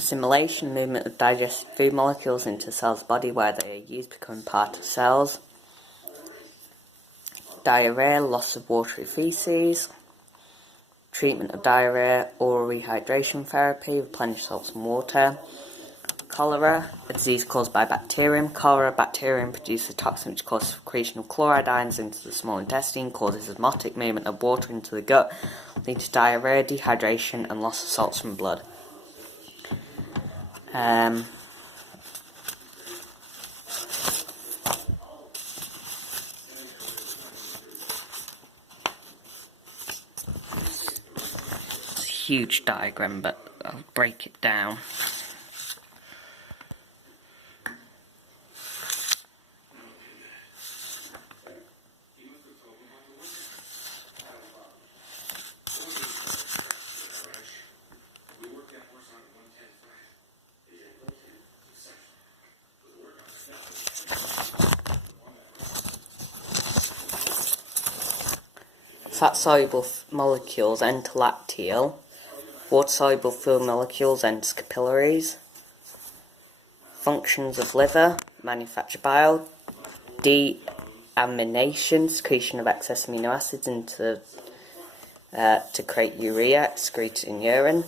Assimilation, movement of digested food molecules into cells' body where they are used, becoming part of cells. Diarrhea, loss of watery feces. Treatment of diarrhea, oral rehydration therapy, replenish salts and water. Cholera, a disease caused by bacterium. Cholera bacterium produces a toxin which causes secretion of chloride ions into the small intestine, causes osmotic movement of water into the gut, leading to diarrhea, dehydration, and loss of salts from blood. It's a huge diagram, but I'll break it down. Fat-soluble molecules enter lacteal. Water-soluble fluid molecules enter capillaries. Functions of liver: manufacture bile, deamination, secretion of excess amino acids into to create urea, excreted in urine.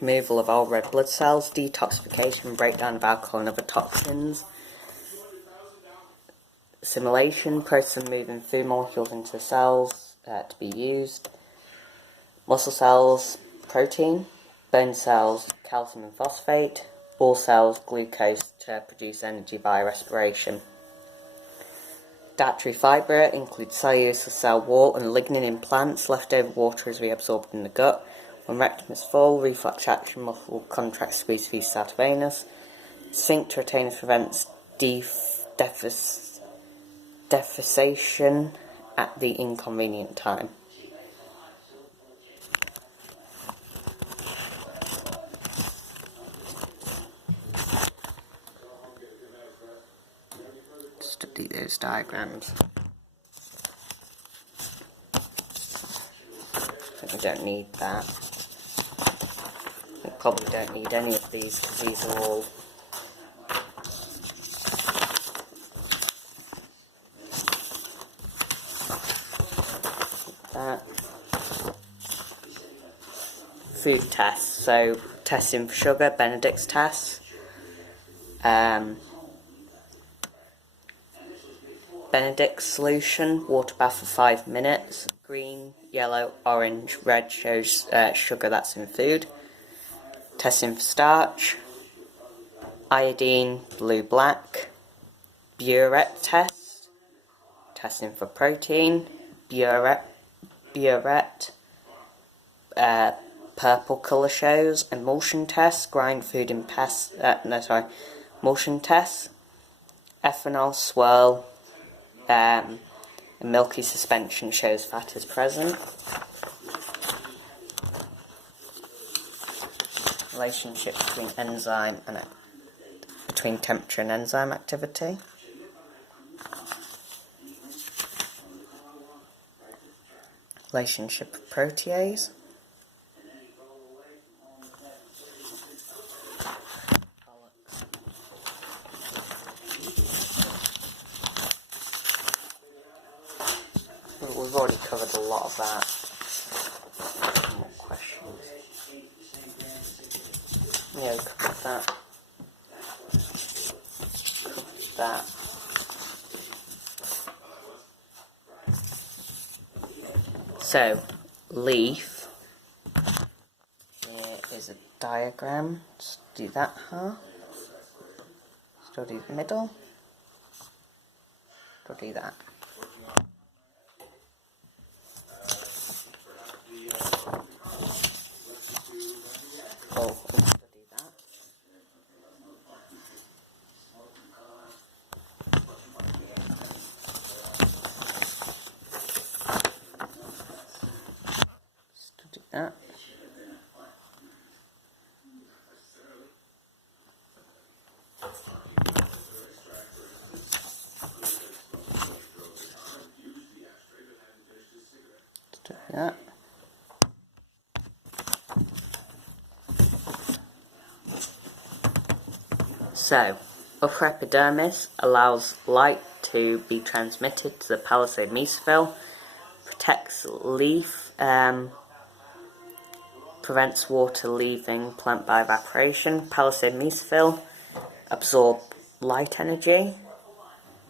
Removal of all red blood cells, detoxification and breakdown of alcohol and other toxins. Assimilation, process of moving food molecules into cells to be used. Muscle cells, protein. Bone cells, calcium and phosphate. All cells, glucose to produce energy via respiration. Dietary fibre includes cellulose, cell wall, and lignin in plants. Leftover water is reabsorbed in the gut. When rectum is full, reflex action, muscle contracts, squeeze feces out of anus. Sphincter retainers prevents defecation at the inconvenient time. Study those diagrams. I think we don't need that. We probably don't need any of these because these are all food tests. So testing for sugar, Benedict's test. Benedict's solution, water bath for 5 minutes. Green, yellow, orange, red shows sugar that's in food. Testing for starch. Iodine, blue, black. Burette test. Testing for protein. Burette. Purple colour shows. Emulsion test. Grind food in emulsion test. Ethanol swirl. A milky suspension shows fat is present. Relationship between between temperature and enzyme activity. Relationship of protease. We've already covered a lot of that. More questions? Yeah, we covered that. So, leaf. Here is a diagram. Let's do that half. Study the middle. Study that. So, upper epidermis allows light to be transmitted to the palisade mesophyll, protects leaf, prevents water leaving plant by evaporation. Palisade mesophyll absorb light energy,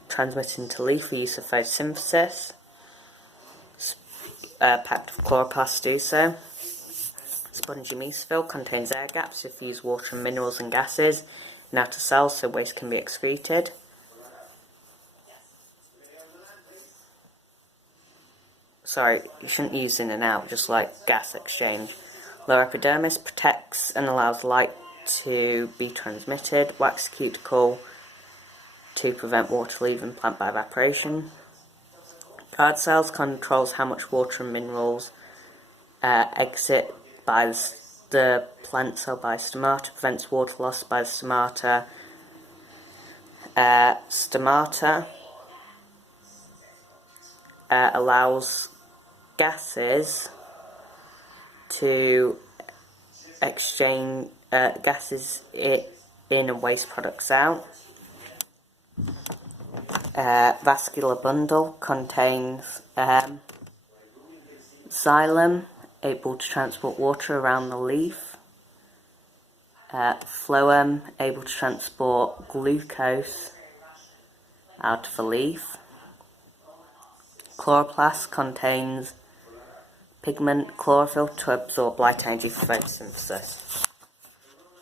transmitting to leaf for use of photosynthesis. Packed of chloroplasts do so. Spongy mesophyll contains air gaps if use water and minerals and gases in outer cells so waste can be excreted. Sorry, you shouldn't use in and out, just like gas exchange. Lower epidermis protects and allows light to be transmitted. Wax cuticle to prevent water leaving plant by evaporation. Guard cells controls how much water and minerals exit by the plant cell by stomata, prevents water loss by the stomata. Stomata allows gases to exchange gases in and waste products out. Vascular bundle contains xylem, able to transport water around the leaf. Phloem, able to transport glucose out of the leaf. Chloroplast contains pigment chlorophyll to absorb light energy for photosynthesis.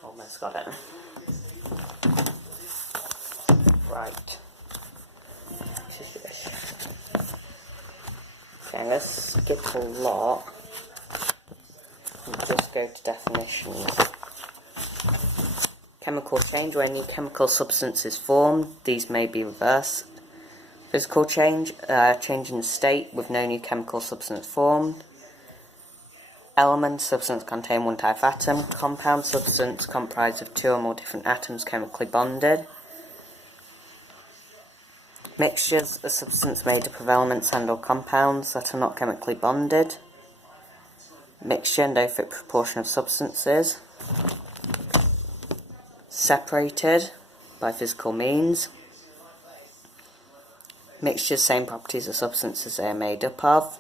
Almost got it. Right. Okay, let's skip a lot and just go to definitions. Chemical change. When new chemical substance is formed, these may be reversed. Physical change, change in state with no new chemical substance formed. Element, substance contain one type of atom. Compound, substance comprised of two or more different atoms chemically bonded. Mixtures, a substance made up of elements and or compounds that are not chemically bonded. Mixture and no fit proportion of substances. Separated by physical means. Mixtures, same properties of substances they are made up of.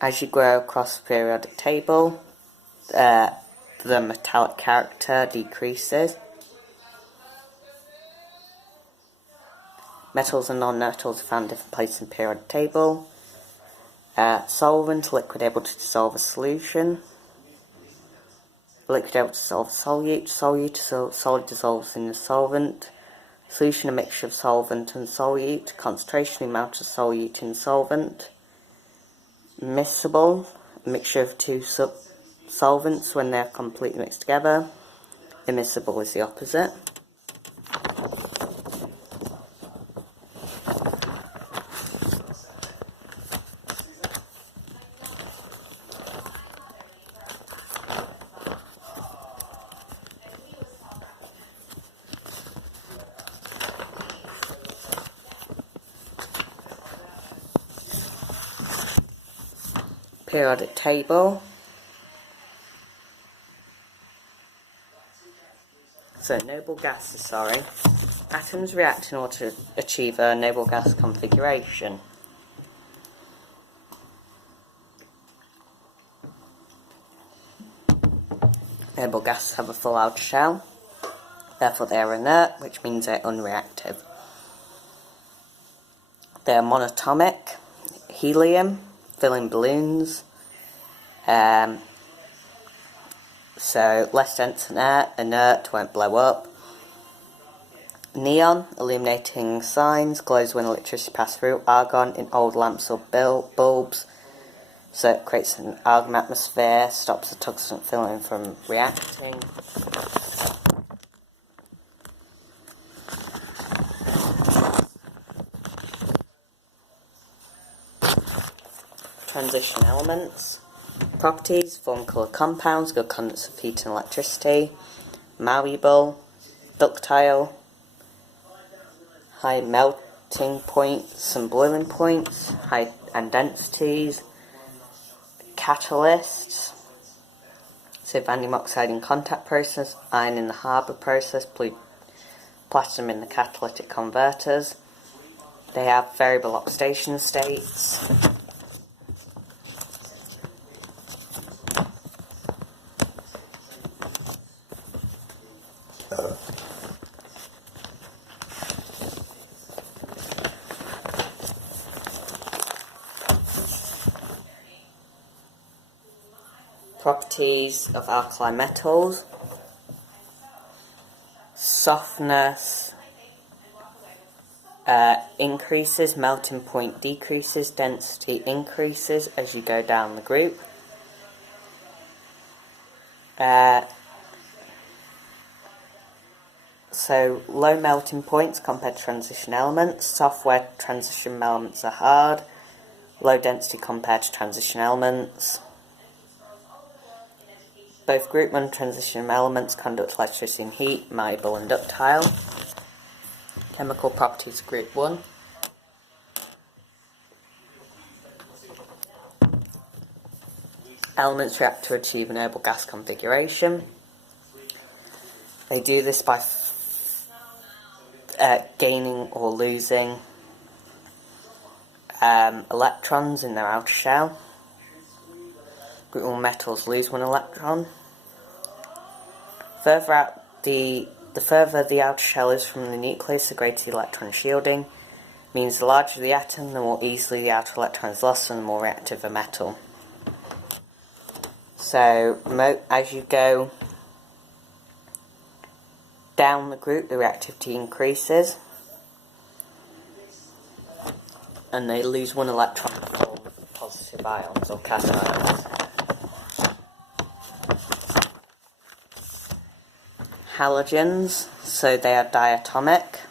As you grow across the periodic table, the metallic character decreases. Metals and non-metals are found in different places in the periodic table. Solvent, liquid able to dissolve a solution. Liquid able to dissolve a solute. Solute, solid dissolves in the solvent. Solution, a mixture of solvent and solute. Concentration, amount of solute in solvent. Miscible, a mixture of two solvents when they are completely mixed together. Immiscible is the opposite. Periodic table. So, noble gases, Atoms react in order to achieve a noble gas configuration. Noble gases have a full outer shell, therefore they are inert, which means they're unreactive. They are monatomic. Helium, filling balloons, so less dense than air, inert, won't blow up. Neon, illuminating signs, glows when electricity passes through. Argon, in old lamps or bulbs, so it creates an argon atmosphere, stops the tungsten filament from reacting. Transition elements. Properties, form colour compounds, good conductors of heat and electricity. Malleable, ductile, high melting points and boiling points, high and densities. Catalysts, So vanadium oxide in contact process, iron in the Haber process, platinum in the catalytic converters. They have variable oxidation states. Properties of alkali metals: softness increases, melting point decreases, density increases as you go down the group. So low melting points compared to transition elements, soft where transition elements are hard, low density compared to transition elements. Both group 1 transition elements conduct electricity and heat, malleable and ductile. Chemical properties of group 1. Elements react to achieve a noble gas configuration. They do this by gaining or losing electrons in their outer shell. Group 1 metals lose 1 electron. Further out, the further the outer shell is from the nucleus, the greater the electron shielding. Means the larger the atom, the more easily the outer electron is lost and the more reactive a metal. So, as you go down the group, the reactivity increases, and they lose 1 electron to form positive ions or cations. Halogens, so they are diatomic.